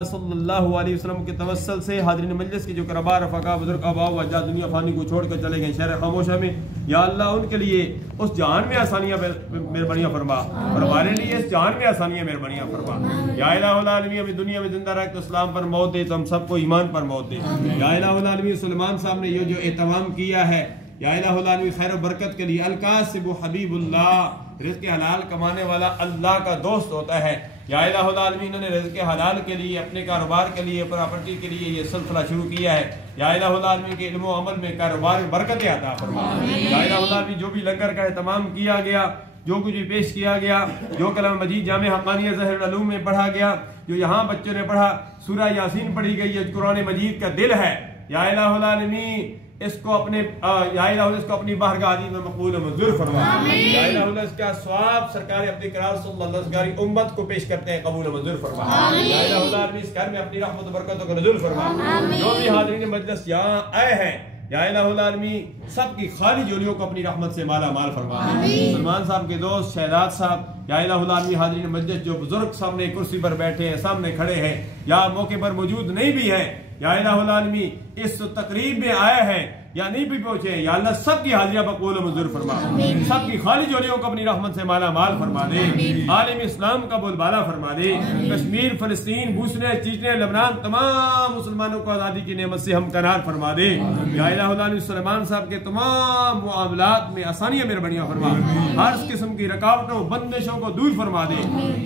सल्लल्लाहु अलैहि वसल्लम के तवस्सल से हाज़रीन मजलिस की जो करबा रफ़का बुजुर्ग आबाओ व अजदाद दुनिया फानी को छोड़ कर चले गए शहर खामोशा में, या अल्लाह उनके लिए उस जान में आसानियाँ मेहरबानियाँ फरमा और हमारे लिए इस जान में आसानियाँ मेहरबानियाँ फरमा। या इलाहुल आलमीन हमें दुनिया में जिंदा रख तो इस्लाम पर मौत दे, तो हम सबको ईमान पर मौत दे। या इलाहुल आलमीन सुलेमान साहब ने ये जो एहतमाम किया है, या इलाहुल आलमीन खैर बरकत के लिए अल-कासिबु हबीबुल्लाह, रिज़्क़ हलाल कमाने वाला अल्लाह का दोस्त होता है। या इलाहुल आलमीन ने रिज़्क़ हलाल के लिए, अपने कारोबार के लिए, प्रॉपर्टी के लिए ये सिलसिला शुरू किया है। या इलाहुल आलमीन के इल्म व अमल में, कारोबार में बरकत अता फरमा। या इलाहुल आलमीन जो भी लंगर का एहतमाम किया गया, जो कुछ भी पेश किया गया, जो कलाम मजीद जामे हक़ानियत ज़ाहिरुल उलूम में पढ़ा गया, जो यहाँ बच्चों ने पढ़ा, सूरह यासीन पढ़ी गई, ये कुरान मजीद का दिल है। या इलाहुल आलमीन इसको अपने इसको अपनी बारगाह में मकबूल मंजूर फरमा। या इलाहुल इसका सवाब सरकार अपने करार सल्लल्लाहु अलैहि वसल्लम उम्मत को पेश करते हैं, कबूल मंजूर फरमा। या इलाहुल इस घर में अपनी रहमत व बरकतों को नज़ुल फरमा। जो भी हाज़रीन मजलिस यहाँ आए हैं, या इलाहुल आलमीन सबकी खाली झोलियों को अपनी रहमत से माला माल फरमा। सलमान साहब के दोस्त शहजाद साहब, या इलाहुल आलमीन हाज़रीन मजलिस जो बुजुर्ग सामने कुर्सी पर बैठे हैं, सामने खड़े हैं या मौके पर मौजूद नहीं भी है, या इलाहुल आलमीन इस तकरीब में आए हैं या नहीं भी पहुंचे, या अल्लाह सबकी हाजिया मकबूल मंजूर फरमा। सबकी खाली झोलियों को अपनी रहमत से माला माल फरमा दे। आलम इस्लाम का बोलबाला फरमा दे। कश्मीर, फलस्तीन, बूसने, चीचने, लबनान तमाम मुसलमानों को आज़ादी की नेमत से हमकनार फरमा दे। या इलाहुल आलमीन सुलेमान साहब के तमाम मामलात में आसानियां मेहरबानियां फरमा। हर किस्म की रुकावटों बंदिशों को दूर फरमा दे।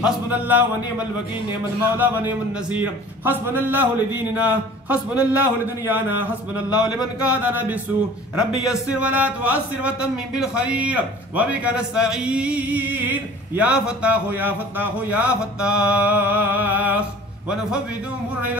हस्बुनल्लाह व निअमल वकील, निअमल मौला व निअमन नसीर। हस्बुनल्लाहु लिदीनिना, हस्बुनल्लाहु लिदुनियाना, हस्बुनल्लाहु लिमन कादना बिस्सू। रब्बी यस्सिर वला तुअस्सिर व तम्मिम बिल खैर व बिका नस्तईन। या फत्ताह या फत्ताह या फत्ताह व नुफव्विदु